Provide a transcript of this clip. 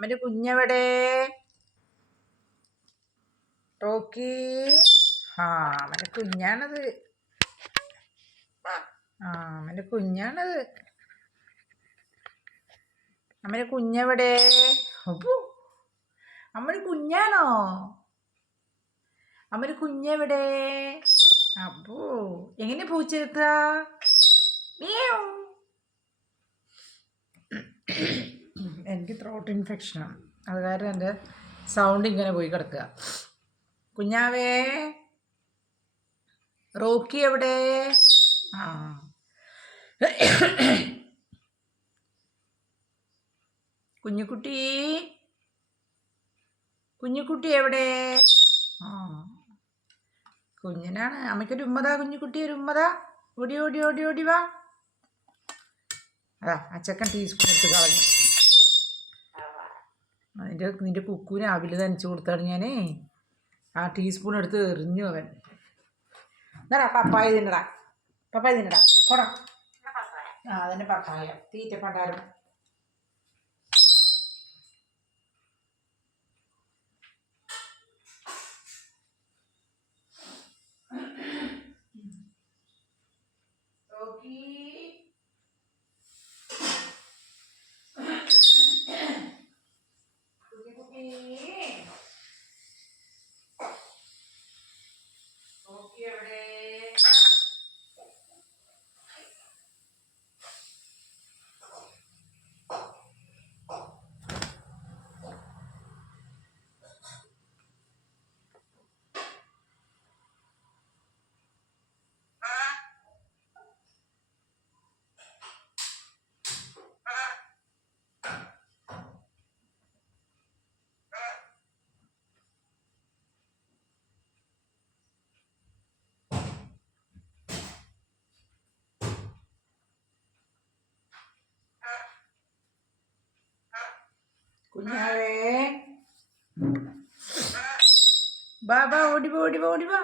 അമ്മന്റെ കുഞ്ഞെവിടെ? റോക്കി. ആ അമ്മന്റെ കുഞ്ഞാണത്. ആ അമ്മന്റെ കുഞ്ഞാണത്. അമ്മന്റെ കുഞ്ഞെവിടെ? അപ്പോ അമ്മന്റെ കുഞ്ഞാണോ? അമ്മന്റെ കുഞ്ഞെവിടെ? അപ്പോ എങ്ങനെ പൂച്ചെടുത്ത? എനിക്ക് ത്രോട്ട് ഇൻഫെക്ഷനാണ് അത് കാരണം എന്റെ സൗണ്ട് ഇങ്ങനെ പോയി കിടക്കുക. കുഞ്ഞാവേ റോക്കി എവിടെ? ആ. കുഞ്ഞുകുട്ടി കുഞ്ഞുകുട്ടി എവിടെ? ആ. കുഞ്ഞിനാണ്. അമ്മയ്ക്കൊരു ഉമ്മതാ കുഞ്ഞുകുട്ടി ഒരു ഉമ്മതാ ഓടി ഓടി ഓടി ഓടി വാ. അതാ അച്ചക്കൻ ടീസ്പൂൺ എടുത്ത് കളഞ്ഞു. അതിന്റെ നിന്റെ കുക്കുവിന് അവിൽ നനച്ച് കൊടുത്താണ് ഞാനേ. ആ ടീസ്പൂൺ എടുത്ത് എറിഞ്ഞു അവൻ. എന്നാടാ പപ്പായ തിന്നടാ. പപ്പായ തിന്നടാ. പോടാ. ആ അതന്നെ പപ്പായ. തീറ്റ പണ്ടാരം റോക്കി കുട്ടി കുട്ടി റോക്കി എവിടെ കുഞ്ഞാവേ ബാ ബാ ഓടി വാ ഓടി വാ ഓടി വാ